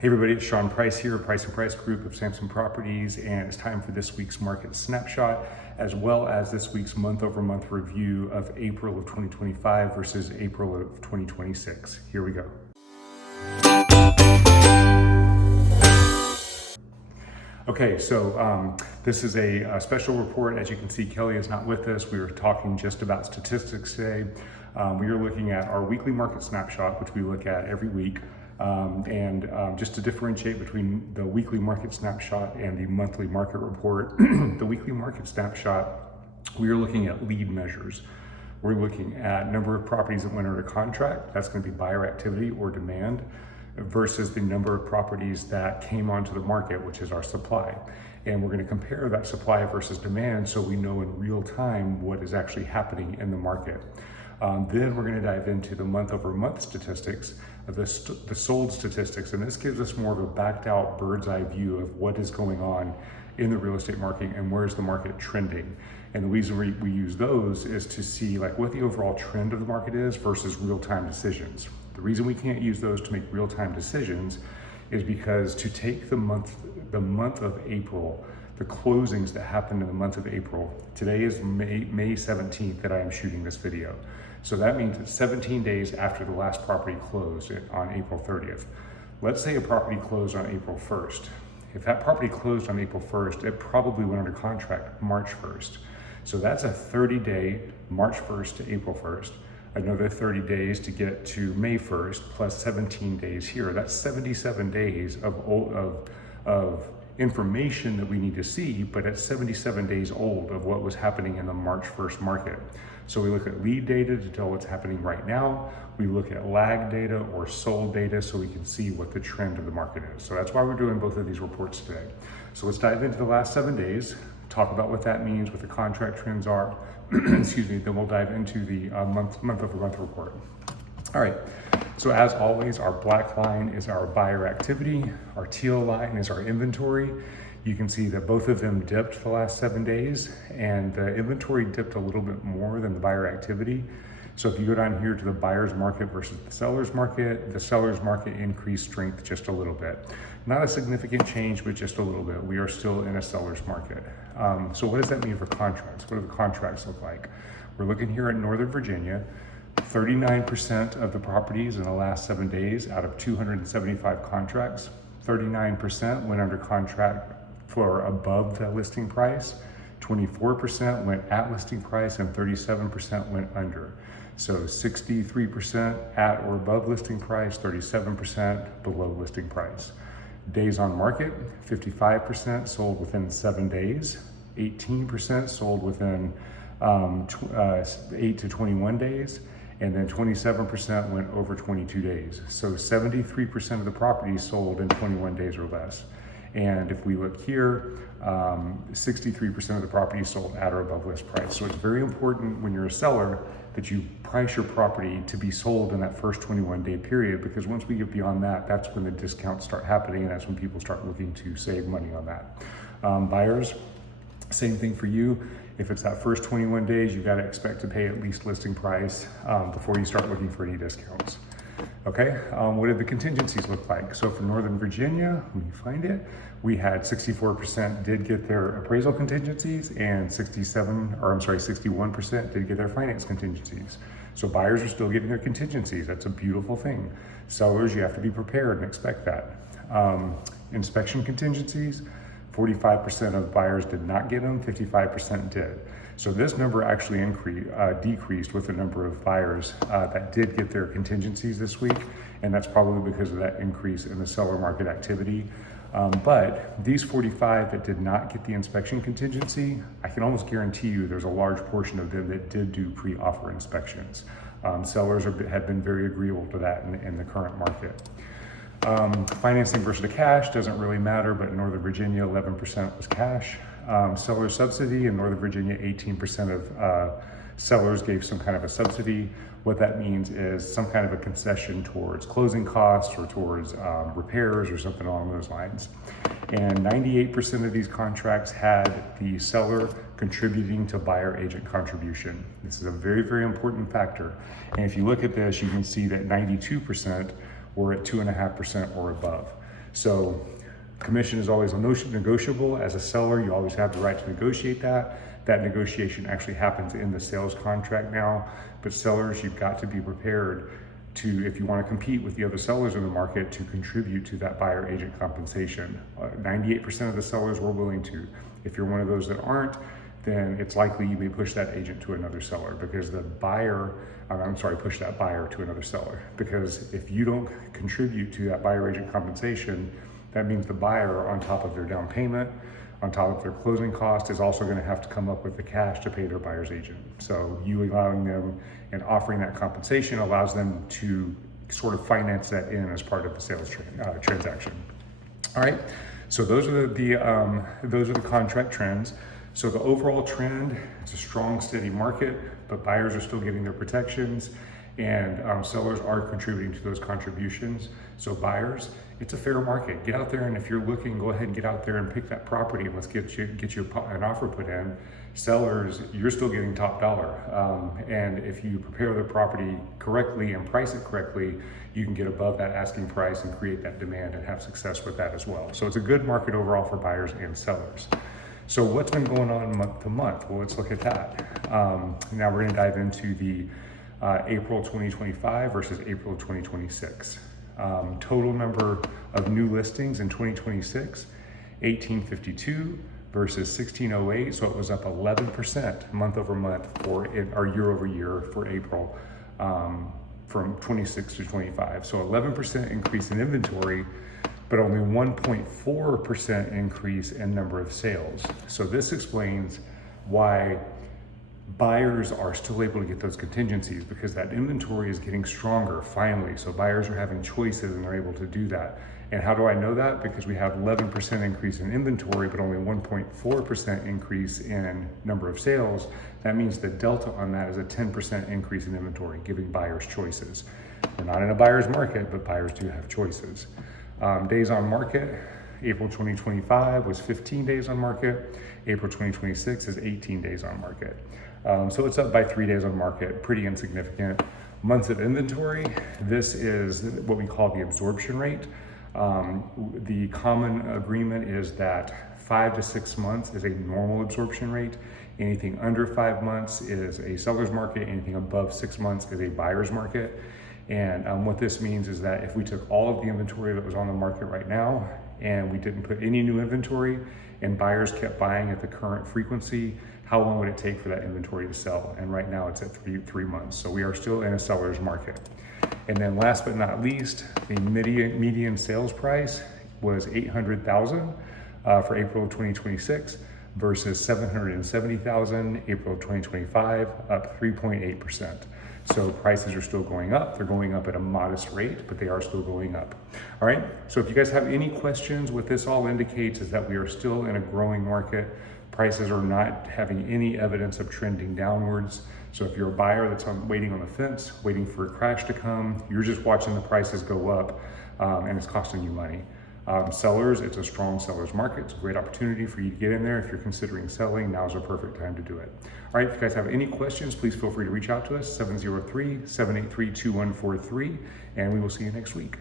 Hey everybody, it's Sean Price here, Price and Price Group of Samson Properties, and it's time for this week's market snapshot, as well as this week's month-over-month review of April of 2025 versus April of 2026. Here we go. Okay, so this is a special report. As you can see, Kelly is not with us. We were talking just about statistics today. We are looking at our weekly market snapshot, which we look at every week. Just to differentiate between the weekly market snapshot and the monthly market report, the weekly market snapshot, we are looking at lead measures. We're looking at number of properties that went under contract. That's going to be buyer activity or demand versus the number of properties that came onto the market, which is our supply. And we're going to compare that supply versus demand so we know in real time what is actually happening in the market. Then we're going to dive into the month-over-month statistics, the sold statistics, and this gives us more of a backed out bird's eye view of what is going on in the real estate market and where's the market trending. And the reason we use those is to see like what the overall trend of the market is versus real-time decisions. The reason we can't use those to make real-time decisions is because to take the month of April, the closings that happened in the month of April, today is May 17th that I am shooting this video. So that means it's 17 days after the last property closed on April 30th. Let's say a property closed on April 1st. If that property closed on April 1st, it probably went under contract March 1st. So that's a 30-day, March 1st to April 1st, another 30 days to get to May 1st, plus 17 days here. That's 77 days of information that we need to see, but it's 77 days old of what was happening in the March 1st market. So we look at lead data to tell what's happening right now. We look at lag data or sold data so we can see what the trend of the market is. So that's why we're doing both of these reports today. So let's dive into the last 7 days, talk about what that means, what the contract trends are. Excuse me, then we'll dive into the month-over-month report. All right, so as always, our black line is our buyer activity, our teal line is our inventory. You can see that both of them dipped the last 7 days, and the inventory dipped a little bit more than the buyer activity. So if you go down here to the buyer's market versus the seller's market increased strength just a little bit. Not a significant change, but just a little bit. We are still in a seller's market. So what does that mean for contracts? What do the contracts look like? We're looking here at Northern Virginia. 39% of the properties in the last 7 days out of 275 contracts, 39% went under contract for above the listing price, 24% went at listing price, and 37% went under. So 63% at or above listing price, 37% below listing price. Days on market, 55% sold within 7 days, 18% sold within 8 to 21 days, and then 27% went over 22 days. So 73% of the properties sold in 21 days or less. And if we look here, 63% of the properties sold at or above list price. So it's very important when you're a seller that you price your property to be sold in that first 21-day period, because once we get beyond that, that's when the discounts start happening, and that's when people start looking to save money on that. Buyers, same thing for you. If it's that first 21 days, you got to expect to pay at least listing price before you start looking for any discounts. Okay, what did the contingencies look like? So for Northern Virginia, when you find it, we had 64% did get their appraisal contingencies, and 61% did get their finance contingencies. So buyers are still getting their contingencies. That's a beautiful thing. Sellers, you have to be prepared and expect that. Inspection contingencies, 45% of buyers did not get them, 55% did. So this number actually decreased with the number of buyers that did get their contingencies this week, and that's probably because of that increase in the seller market activity. But these 45 that did not get the inspection contingency, I can almost guarantee you there's a large portion of them that did do pre-offer inspections. Sellers have been very agreeable to that in the current market. Financing versus the cash doesn't really matter, but in Northern Virginia, 11% was cash. Seller subsidy in Northern Virginia, 18% of sellers gave some kind of a subsidy. What that means is some kind of a concession towards closing costs or towards repairs or something along those lines. And 98% of these contracts had the seller contributing to buyer agent contribution. This is a very, very important factor. And if you look at this, you can see that 92% were at 2.5% or above. So commission is always negotiable. As a seller, you always have the right to negotiate that. That negotiation actually happens in the sales contract now, but sellers, you've got to be prepared to, if you want to compete with the other sellers in the market, to contribute to that buyer agent compensation. 98% of the sellers were willing to. If you're one of those that aren't, then it's likely you may push that agent to another seller because the buyer, push that buyer to another seller. Because if you don't contribute to that buyer agent compensation, that means the buyer, on top of their down payment, on top of their closing cost, is also going to have to come up with the cash to pay their buyer's agent. So you allowing them and offering that compensation allows them to sort of finance that in as part of the sales transaction. All right, so those are the contract trends. So the overall trend, it's a strong, steady market, but buyers are still getting their protections, and sellers are contributing to those contributions. So buyers, it's a fair market. Get out there, and if you're looking, go ahead and get out there and pick that property, and let's get you an offer put in. Sellers, you're still getting top dollar. And if you prepare the property correctly and price it correctly, you can get above that asking price and create that demand and have success with that as well. So it's a good market overall for buyers and sellers. So what's been going on month to month? Well, let's look at that. Now we're gonna dive into the April 2025 versus April 2026. Total number of new listings in 2026, 1852 versus 1608. So it was up 11% month over month or year over year for April from 26 to 25. So 11% increase in inventory, but only 1.4% increase in number of sales. So this explains why buyers are still able to get those contingencies, because that inventory is getting stronger finally. So buyers are having choices and they're able to do that. And how do I know that? Because we have 11% increase in inventory, but only 1.4% increase in number of sales. That means the delta on that is a 10% increase in inventory, giving buyers choices. We're not in a buyer's market, but buyers do have choices. Days on market, April 2025 was 15 days on market. April 2026 is 18 days on market. So it's up by 3 days on market, pretty insignificant. Months of inventory, this is what we call the absorption rate. The common agreement is that 5 to 6 months is a normal absorption rate. Anything under 5 months is a seller's market. Anything above 6 months is a buyer's market. And what this means is that if we took all of the inventory that was on the market right now and we didn't put any new inventory and buyers kept buying at the current frequency, how long would it take for that inventory to sell? And right now it's at three months. So we are still in a seller's market. And then last but not least, the median sales price was $800,000 for April of 2026 versus $770,000 April of 2025, up 3.8%. So prices are still going up. They're going up at a modest rate, but they are still going up. All right, so if you guys have any questions, what this all indicates is that we are still in a growing market. Prices are not having any evidence of trending downwards. So if you're a buyer that's waiting on the fence, waiting for a crash to come, you're just watching the prices go up and it's costing you money. Sellers, it's a strong seller's market. It's a great opportunity for you to get in there. If you're considering selling, now's a perfect time to do it. All right, if you guys have any questions, please feel free to reach out to us, 703-783-2143, and we will see you next week.